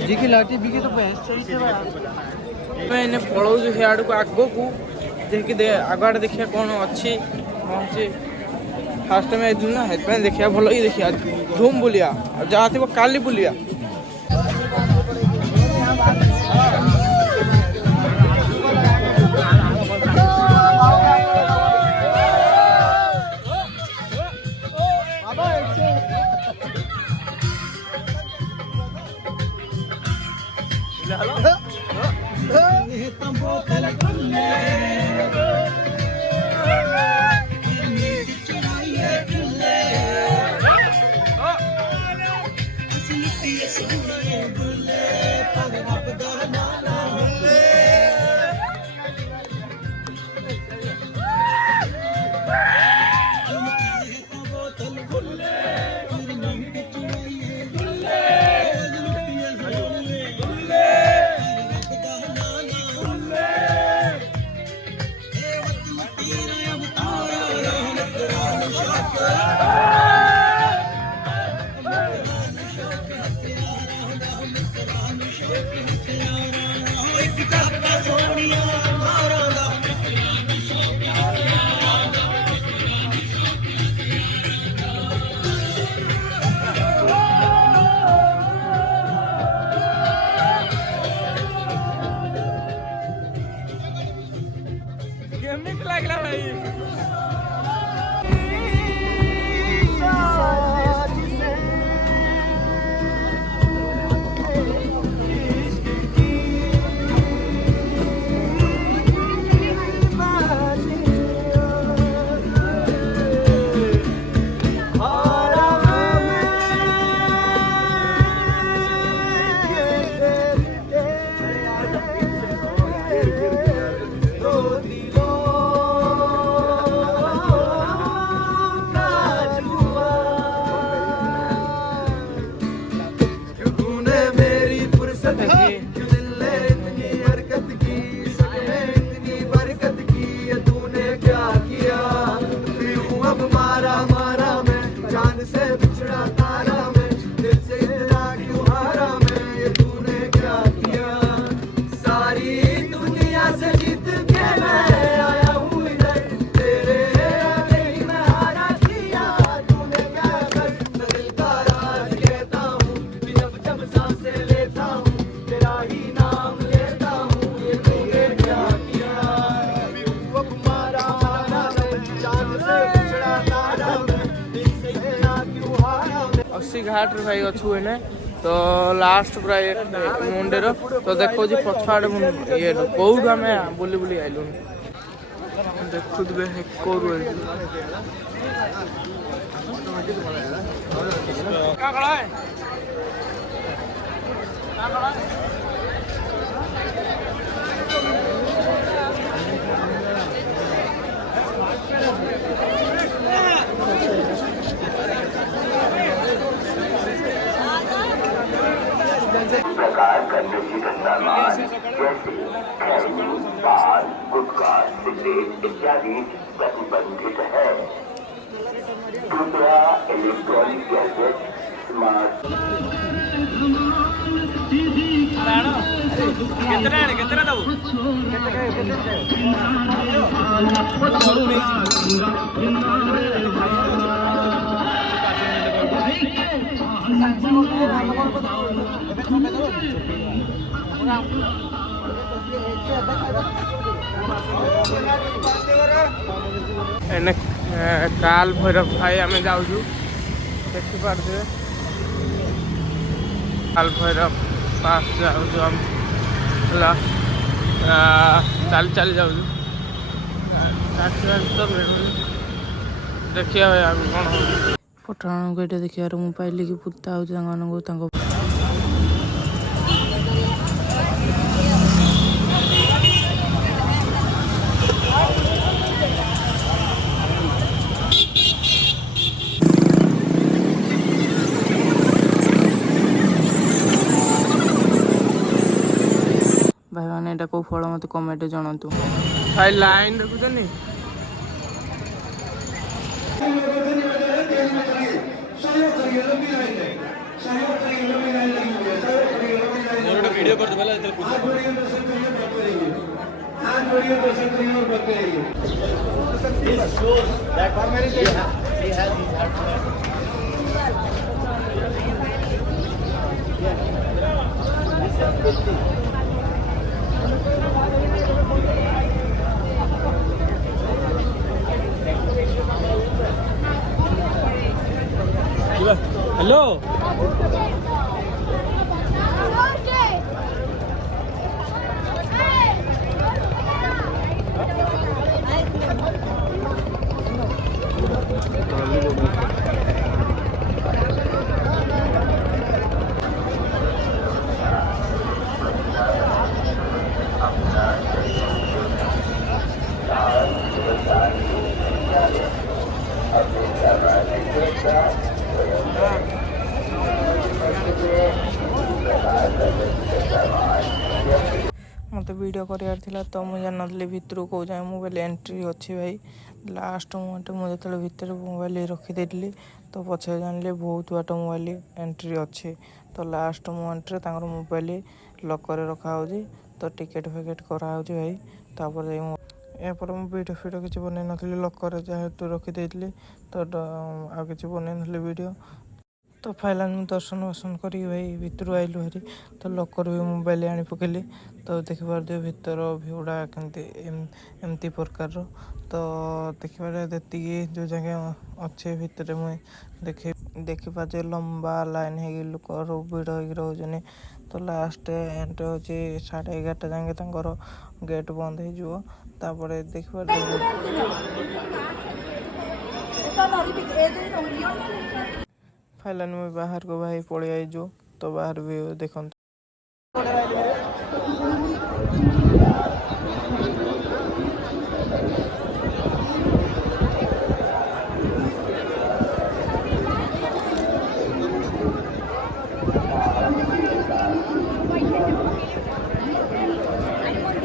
जी लाठी बिकी तो भैंस मैंने पलाऊ सियाड़ को आग को देखिए आगुआड़े देखिए कौन अच्छी पहुँचे फास्ट टाइम आइलु ना हेल्प देखिए भल ही देखिए धूम बुलिया जहाँ थी काली बुलिया घाट रे भाई अच्छु है तो लास्ट प्राय मुंडे तो देखो जी पछाड़ ये कौट आम बुली बुली आइलु देखु कौरू प्रकार का निश्चित सामान जैसे खैनी, पान, गुटखा, सिगरेट इत्यादि प्रतिबंधित है। दूसरा इलेक्ट्रॉनिक गैजेट, स्मार्ट एने काल भैरव भाई आम जाऊँ देखिपे काल भैरव पास जाऊँ चल चल जाऊँ देखिए कौन हो पठाण को ये देखिए मुझे पाइली कि पुता हो भाई मैंने को फल मत कमेंट जनातु भाई लाइन देखुनी वीडियो कर दो हेलो मत वीडियो करार तो मुझे जानती भितर कौ जाए मोबाइल एंट्री अच्छी भाई लास्ट मोमेंट मुझे जो भितर मोबाइल रखीदी तो पचे जान बहुत बाट मोबाइल एंट्री अच्छे तो लास्ट मोमेंट मोबाइल लकर रखा तो टिकेट फेकेट कराऊ भाई तापर यापर मुझे वीडियो फिडियो किसी बनई नी लकर जहाँ रखीदी तो आ कि बनई वीडियो तो फाइनल में दर्शन वर्शन कर भाई भितर आइलु हरी तो लकर भी मोबाइल आनी पकेली तो देखिपार भितर भ्यूटा एमती प्रकार तो देखिए जी जो जगह अच्छे भितर मुझे देखिपारे लंबा लाइन है लोक भिड़ हो रोचने तो लास्ट एंट्री हूँ 11:30 जाए गेट बंद हो देखिपार फाइनल में बाहर को भाई पड़े आई जो तो बाहर भी देखते